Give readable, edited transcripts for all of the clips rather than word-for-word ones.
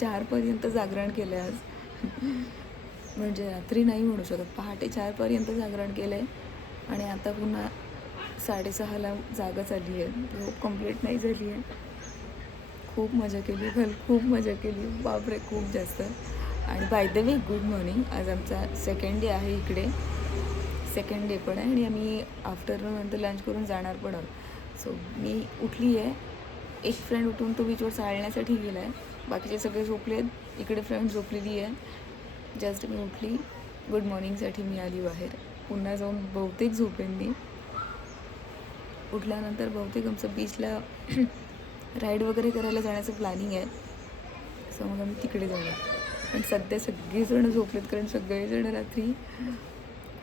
4पर्यंत जागरण केलं आहे आज. म्हणजे रात्री नाही म्हणू शकत, पहाटे 4पर्यंत जागरण केलं आहे आणि आता पुन्हा 6:30ला जागच आली आहे. झोप कंप्लीट नाही झाली आहे. खूप मजा केली, खूप मजा केली, बापरे खूप जास्त. आणि by the way good morning. आज आमचा सेकंड डे आहे इकडे, सेकंड डे पण आहे आणि आम्ही आफ्टरनून नंतर लंच करून जाणार पण आहोत. सो मी उठली आहे. एक फ्रेंड उठून तो बीचवर चालण्यासाठी गेला आहे, बाकीचे सगळे झोपले आहेत. इकडे फ्रेंड झोपलेली आहे. जस्ट मी उठली, गुड मॉर्निंगसाठी मी आली बाहेर. पुन्हा जाऊन बहुतेक झोपेन मी. उठल्यानंतर बहुतेक आमचं बीचला राईड वगैरे करायला जाण्याचं प्लॅनिंग आहे. सो मग आम्ही तिकडे जाणार. पण सध्या सगळेजण झोपलेत, कारण सगळेजण रात्री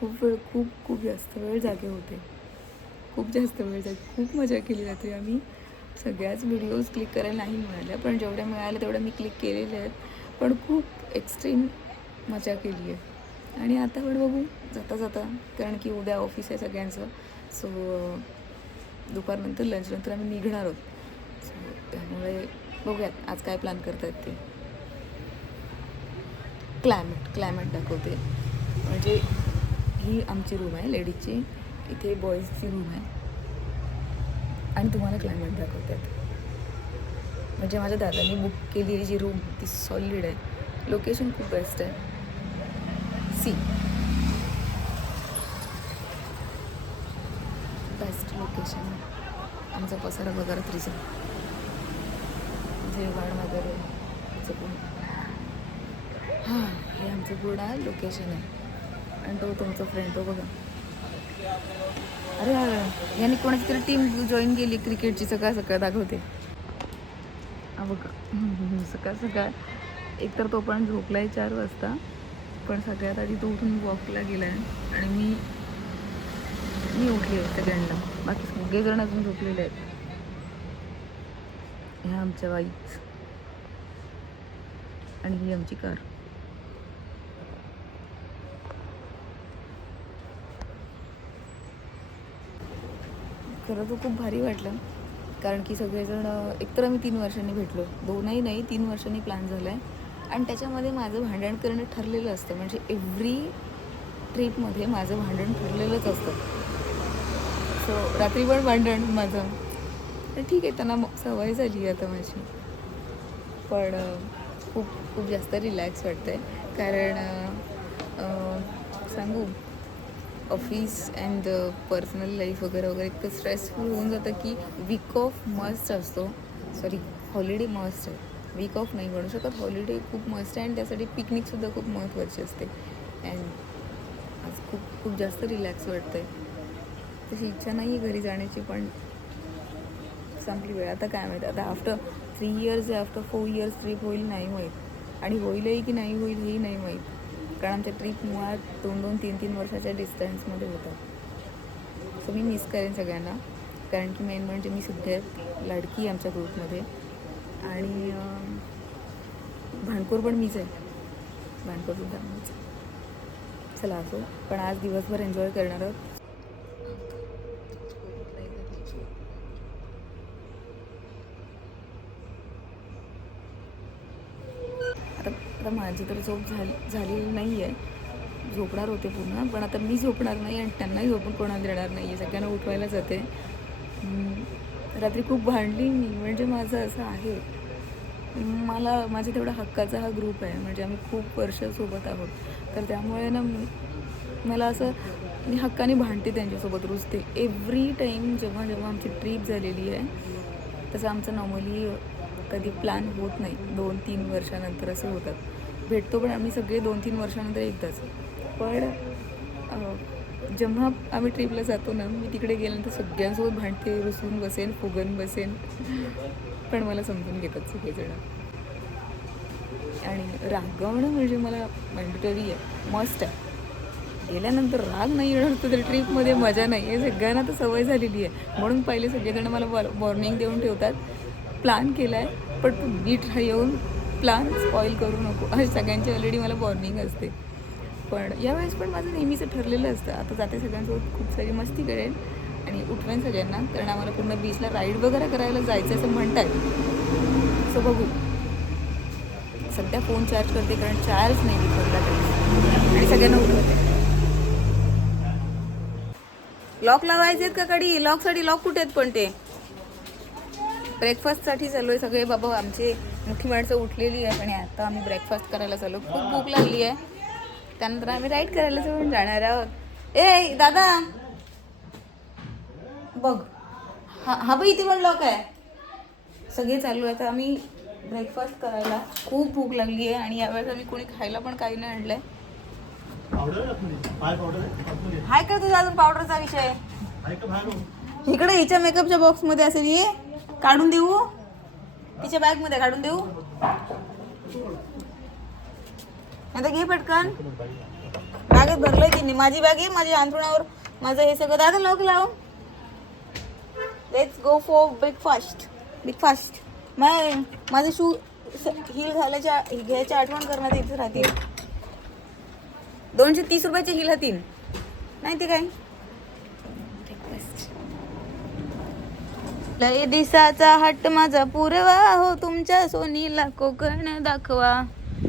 खूप जास्त वेळ जागे होते. खूप जास्त वेळ जागे, खूप मजा केली रात्री आम्ही. सगळ्याच व्हिडिओज क्लिक करायला नाही मिळाल्या, पण जेवढ्या मिळाल्या तेवढ्या मी क्लिक केलेल्या आहेत. पण खूप एक्स्ट्रीम मजा केली आहे. आणि आता पण बघू जाता जाता, कारण की उद्या ऑफिस आहे सगळ्यांचं. सो दुपारनंतर लंचनंतर आम्ही निघणार आहोत. सो त्यामुळे बघूयात आज काय प्लॅन करतायत ते. क्लायमेट दाखवते. म्हणजे ही आमची रूम आहे लेडीजची, इथे बॉईजची रूम आहे आणि तुम्हाला क्लायमेट दाखवतात. म्हणजे माझ्या दादांनी बुक केली आहे जी रूम, ती सॉलिड आहे. लोकेशन खूप बेस्ट आहे. Best location. आमचा पसारा बघा रात्रीचा, जेवण वगैरे जपून. हां, हे आमचं पूर्ण लोकेशन आहे. आणि तो तुमचा फ्रेंड तो बघा. अरे याने कोणाची तरी टीम जॉईन केली क्रिकेटची. सकाळ सकाळ दाखवते बघा. सकाळ एकतर तो पण झोपला आहे 4 वाजता, पण सगळ्यात आधी तो उठून वॉकला गेला आहे आणि मी उठली आहे सगळ्यांना. बाकी सगळेजण अजून झोपलेले आहेत. ह्या आमच्या बाईच आणि ही आमची कार. खरं तर खूप भारी वाटलं, कारण की सगळेजण एकतर आम्ही 3 वर्षांनी भेटलो. 2ही नाही 3 वर्षांनी प्लॅन झाला आहे. आणि त्याच्यामध्ये माझं भांडण करणं ठरलेलं असतं. म्हणजे एव्हरी ट्रीपमध्ये माझं भांडण ठरलेलंच असतं. सो रात्री पण भांडण माझं. पण ठीक आहे, त्यांना सवय झाली आहे आता माझी. पण खूप जास्त रिलॅक्स वाटतं आहे, कारण सांगू ऑफिस अँड पर्सनल लाईफ वगैरे इतकं स्ट्रेसफुल होऊन जातं की वीक ऑफ मस्ट असतो. सॉरी, हॉलिडे मस्ट आहे. वीक ऑफ नाही म्हणू शकत, हॉलिडे खूप मस्ट आहे. आणि त्यासाठी पिकनिकसुद्धा खूप महत्त्वाची असते. अँड आज खूप जास्त रिलॅक्स वाटतं आहे. तशी इच्छा नाही आहे घरी जाण्याची, पण संपली वेळ. आता काय माहीत, आता after 3 years after 4 years trip होईल नाही माहीत. आणि होईलही की नाही होईल हेही नाही माहीत, कारण आमच्या ट्रिप मुळात 2-2, 3-3 वर्षाच्या डिस्टन्समध्ये होतात. सो मी मिस करेन सगळ्यांना, कारण की मेन म्हणजे मी सध्या लाडकी आमच्या ग्रुपमध्ये. आणि भांडखोर पण मीच आहे, भांडखोरसुद्धा मीच. चला असो, पण आज दिवसभर एन्जॉय करणार आहोत. आता माझी तर झोप झालेली नाही आहे. झोपणार होते पुन्हा, पण आता मी झोपणार नाही आणि त्यांनाही झोपून कोणाला देणार नाही आहे. सगळ्यांना उठवायला जाते. रात्री खूप भांडली मी. म्हणजे माझं असं आहे, माझ्या तेवढा हक्काचा हा ग्रुप आहे. म्हणजे आम्ही खूप वर्ष सोबत आहोत, तर त्यामुळे ना मला असं मी हक्काने भांडते त्यांच्यासोबत, रुजते. एव्हरी टाईम जेव्हा आमची ट्रीप झालेली आहे, तसं आमचं नॉर्मली कधी प्लॅन होत नाही. 2-3 वर्षानंतर असे होतात. भेटतो पण आम्ही सगळे 2-3 वर्षानंतर एकदाच. पण जेव्हा आम्ही ट्रीपला जातो ना, मी तिकडे गेल्यानंतर सगळ्यांसोबत भांडते, रुसून बसेन, फुगून बसेन. पण मला समजून घेतात सगळेजण. आणि रागवणं म्हणजे मला मॅन्डेटरी आहे, मस्ट आहे. गेल्यानंतर राग नाही येणार तर ट्रीपमध्ये मजा नाही आहे. सगळ्यांना तर सवय झालेली आहे. म्हणून पहिले सगळेजण मला वॉर्निंग देऊन ठेवतात, प्लॅन केला आहे पण तू नीट येऊन प्लॅन स्पॉईल करू नको, अशी सगळ्यांची ऑलरेडी मला वॉर्निंग असते. पण यावेळेस पण माझं नेहमीचं ठरलेलं असतं, आता जाते सगळ्यांसोबत खूप सारी मस्ती करेन आणि उठवेन सगळ्यांना, कारण आम्हाला पूर्ण बीचला राईड वगैरे करायला जायचं असं म्हणत आहे. सो बघू. सध्या फोन चार्ज करते कारण चार्ज नाही मी फोनला तरी, आणि सगळ्यांना उठवते. लॉक लावायचे आहेत का कडी? लॉकसाठी लॉक कुठे आहेत पण ते? ब्रेकफास्टसाठी चालू आहे सगळे बाबा. आमची मोठी माणसं उठलेली आहे आणि आता आम्ही ब्रेकफास्ट करायला चालू. खूप भूक लागली आहे. त्यानंतर आम्ही राईड करायला जाऊन जाणार आहोत. ए दादा बघ, हा बाई इथे पण लॉक आहे. सगळे चालू आहे. तर आम्ही ब्रेकफास्ट करायला. खूप भूक लागली आहे आणि यावेळेस आम्ही कोणी खायला पण काही नाही आणलंय. हाय का तुझा अजून पावडरचा विषय? इकडे हिच्या मेकअपच्या बॉक्समध्ये असेल, ये काढून देऊ. तिच्या बॅग मध्ये काढून देऊ. आता घे पटकन. बॅगेत भरलंय की नाही? माझी बॅग आहे, माझ्या अंथरुणावर माझं हे सगळं. दादा लॉक लाव. Let's go for breakfast. Breakfast माझे शू हिल घ्यायच्या आठवण करण्यात इथे राहतील. 230 रुपयाचे हिल होतील, नाही ते काय. लय दिसाचा हट्ट माझा पुरवा हो, तुमच्या सोनीला कोकण दाखवा.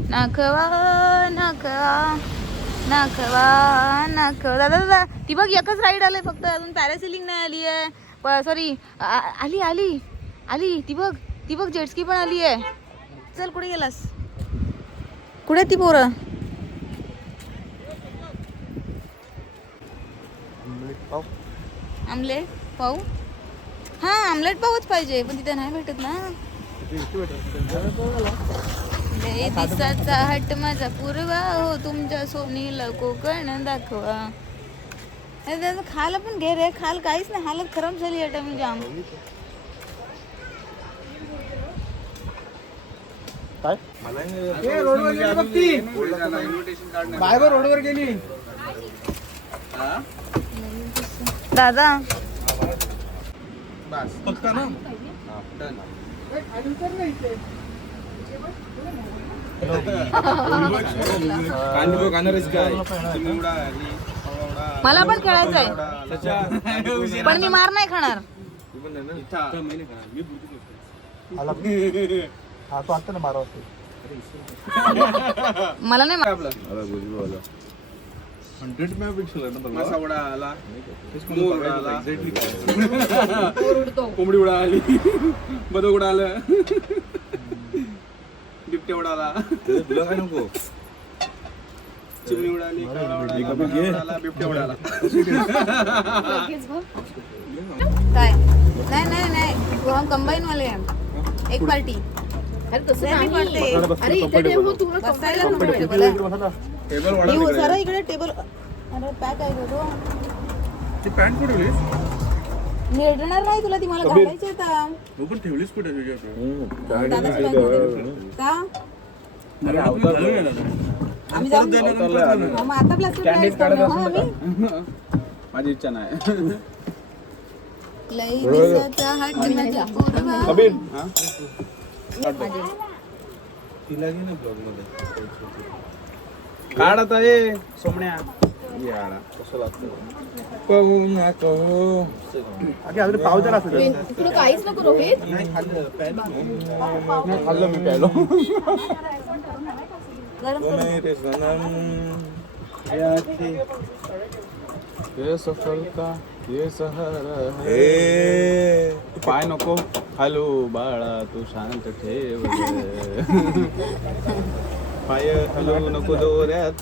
नाखवा नाखवा नाखवा नाखवा. दादा दादा ती बघ एकच राईड आलंय फक्त, अजून पॅरासिलिंग नाही आली आहे. सॉरी आली आली आली. ती बघ जेटस्की पण आली आहे. चल कुठे गेलास? कुठे ती पोरं? आमलेट पाव. हा आमलेट पावच पाहिजे, पण तिथे नाही भेटत ना. दिसाचा हट्ट माझा पुरवा हो, तुमच्या सोनीला कोकण दाखवा. खायला पण घे रे, खाल काहीच नाही. हालत खराब झाली या टाइम जाम. रोडवर गेली दादा. पक्का ना? मला पण खेळायचंय, पण मी मार नाही खाणार. मला नाही 100 कोंबडी उडाली, बदक उडालं, बिबट्या उडाला, तुला काय नको. चिमणी उडाली, बिबट्या उडाला. काय? नाही हम कंबाईन वाले हैं. एक पार्टी. अरे तसं नाही पडते. अरे इथे टेबल तुला बसायला नको. टेबल येऊ जरा इकडे टेबल. अरे पॅक आहे तो. ती पॅन्ट कुठे ठेवलीस? मिळणार नाही तुला, ती मला घालायची आता. तू पण ठेवलीस कुठे तुझ्याकडे? दादाच्या बॅगमध्ये. का? आम्ही जाऊन मग आता प्लास्टिक आम्ही. माझी इच्छा नाही. लई दिसाचा हट्ट माझा पुरवा. तिला घे ना ब्लॉग मध्ये. काढ आता ये सोमण्या. कसं लागतं? कहू ना कहू. पावसाळा असेल. तुला काहीच नको रोहित. नाही खाल्लं मी प्यायलो. मेरे सनम ये सफलता ये सहारा है. पाय नको हॅलो बाळा, तू शांत ठेव. पाय हॅलो नको दोऱ्यात.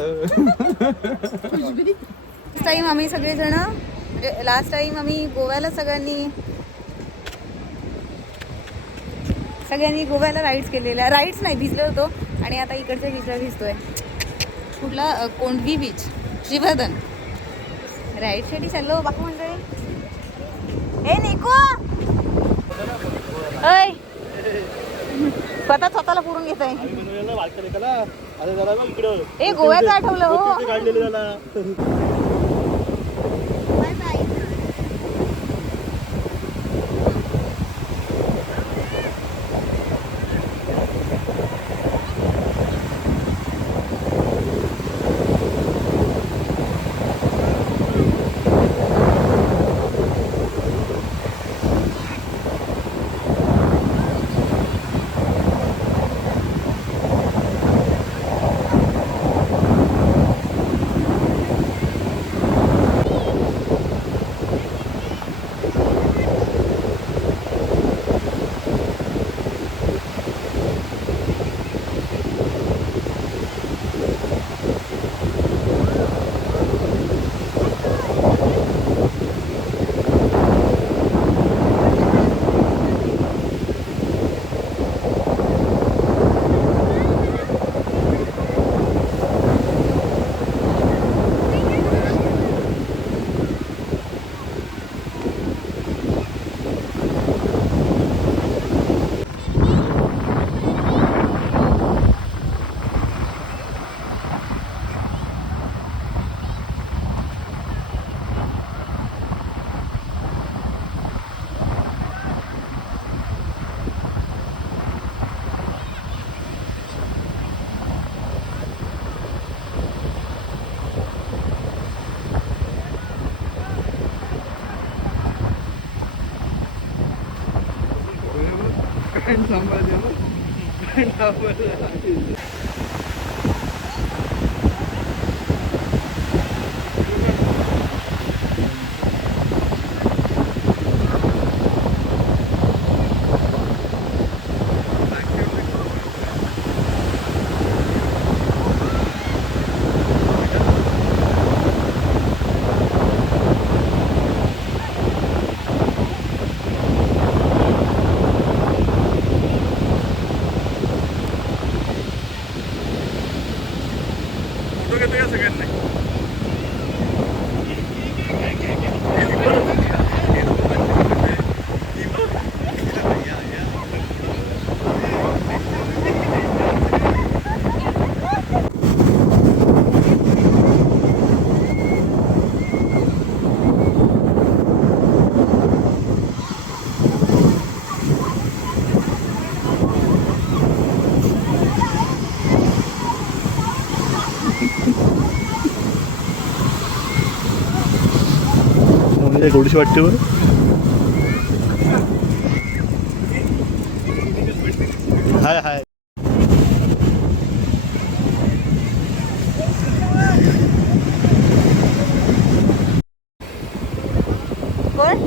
टाइम आम्ही सगळेजण, म्हणजे लास्ट टाइम आम्ही गोव्याला सगळ्यांनी गोव्याला राईड्स केलेल्या. राईड्स नाही, भिजलो होतो. आणि आता इकडच्या बीचला भिजतोय. कुठला? कोंडवी बीच, श्रीवर्धन. राईडसाठी चाललो बापू मंडळी. ए निको, ऐ स्वतःला पुरून घेत आहे. ए गोव्याचं आठवलं हो. थोडीशी वाटते बरं. हाय हाय. कोण?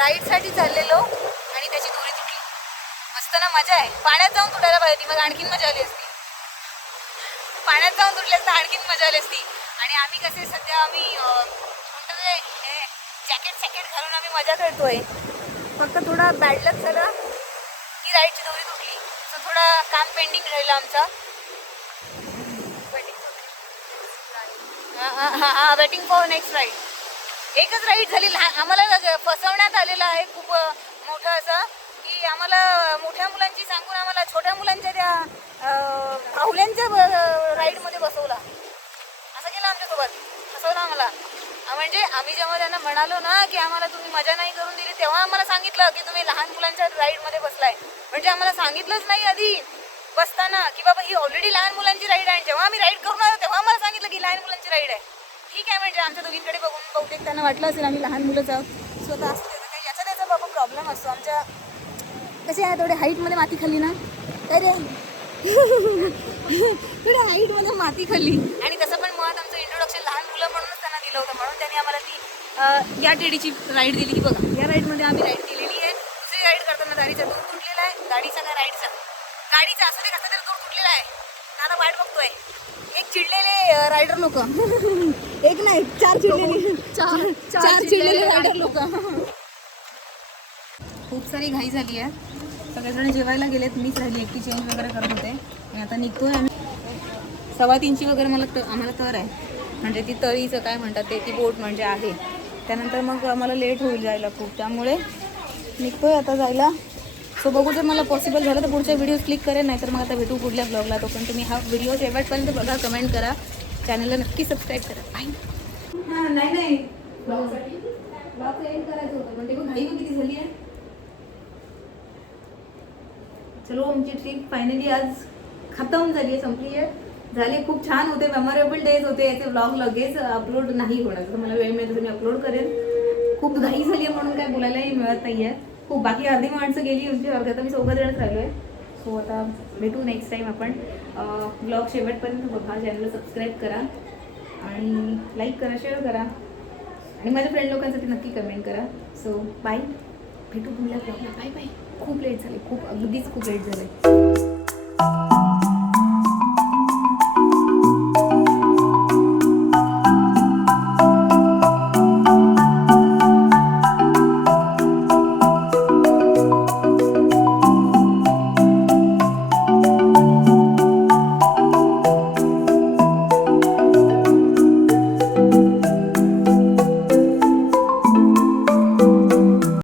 राईडसाठी चाललेलो आणि त्याची दोरी तुटली. मस्त ना, मजा आहे. पाण्यात जाऊन तुटायला पाहिजे, मग आणखीन मजा आली असती. पाण्यात जाऊन तुटली असता आणखीन मजा आली असती. आणि आम्ही कसे सध्या आम्ही म्हणतो जॅकेट घालून आम्ही मजा करतोय. फक्त थोडा बॅड लक झाला की राईडची दोरी तुटली. सो थोडा काम पेंडिंग राहिलं आमचा. Waiting for next ride. एकच राईड झाली. आम्हाला फसवण्यात आलेलं आहे खूप मोठं असं की आम्हाला मोठ्या मुलांची सांगून आम्हाला छोट्या मुलांच्या त्या पाहुल्यांच्या राईडमध्ये बसवला. असं केलं आमच्यासोबत. फसवलं आम्हाला. म्हणजे आम्ही जेव्हा त्यांना म्हणालो ना की आम्हाला तुम्ही मजा नाही करून दिली तेव्हा आम्हाला सांगितलं की तुम्ही लहान मुलांच्या राईडमध्ये बसलाय. म्हणजे आम्हाला सांगितलंच नाही आधी बसताना की बाबा ही ऑलरेडी लहान मुलांची राईड आहे. जेव्हा आम्ही राईड करून आलो तेव्हा आम्हाला सांगितलं की लहान मुलांची राईड आहे. ठीक आहे म्हणजे आमच्या दोघींकडे बघून बहुतेक त्यांना वाटलं असेल आम्ही लहान मुलंच आहोत. स्वतः असतो काही याचा त्याचा बाबा प्रॉब्लेम असतो. आमच्या कसे आहे थोडे हाईटमध्ये माती खाल्ली ना काय रे थोड्या हाईटमध्ये माती खाल्ली. आणि तसं पण मुळात आमचं इंट्रोडक्शन लहान मुलं म्हणूनच त्यांना दिलं होतं. म्हणून त्यांनी आम्हाला ती या टेडीची राईड दिली की बघा या राईडमध्ये आम्ही राईड केलेली आहे. दुसरी राईड करताना गाडीचा दूर तुटलेला आहे. गाडीचा का राईडचा गाडीचा असं ते कसं तरी दूर तुटलेला आहे. आता वाट बघतोय. एक चिडलेले रायडर लोक एक नाही चार चिडलेले रायडर लोक. खूप सारी घाई झाली आहे. सगळेजण जेवायला गेलेत. मीच राहिली एकटी चेंज वगैरे करत होते. आणि आता निघतोय आम्ही. 3:15 वगैरे आम्हाला तर आहे. म्हणजे ती तळीचं काय म्हणतात ते ती बोट म्हणजे आहे. त्यानंतर मग आम्हाला लेट होईल जायला खूप. त्यामुळे निघतोय आता जायला. सो बघू जर मला पॉसिबल झालं तर पुढच्या व्हिडिओज क्लिक करेन. नाहीतर मग आता भेटू पुढल्या ब्लॉगला. तो पण तुम्ही हा व्हिडिओ शेवटपर्यंत बघा. कमेंट करा. चॅनलला नक्की सबस्क्राईब करा. हां नाही ब्लॉग एंड करायचं होतं पण ते पण घाई किती झाली आहे. चलो आमची ट्रिप फायनली आज खतम झाली आहे. संपली आहे. झाले खूप छान होते. मेमोरेबल डेज होते. याचे ब्लॉग लगेच अपलोड नाही होणार. तर मला वेळ मिळेल तर मी अपलोड करेन. खूप घाई झाली आहे म्हणून काय बोलायलाही मिळत नाही आहे. खूप बाकी अर्धी माणसं गेली म्हणजे अर्ध्या तर मी 4 जणच राहिलो आहे. सो आता भेटू नेक्स्ट टाईम आपण. ब्लॉग शेवटपर्यंत बघा. चॅनलला सबस्क्राईब करा आणि लाईक करा शेअर करा आणि माझ्या फ्रेंड लोकांसाठी नक्की कमेंट करा. So bye. भेटू पुढल्या ब्लॉगला. Bye bye. खूप लेट झाले. अगदीच खूप लेट झाले.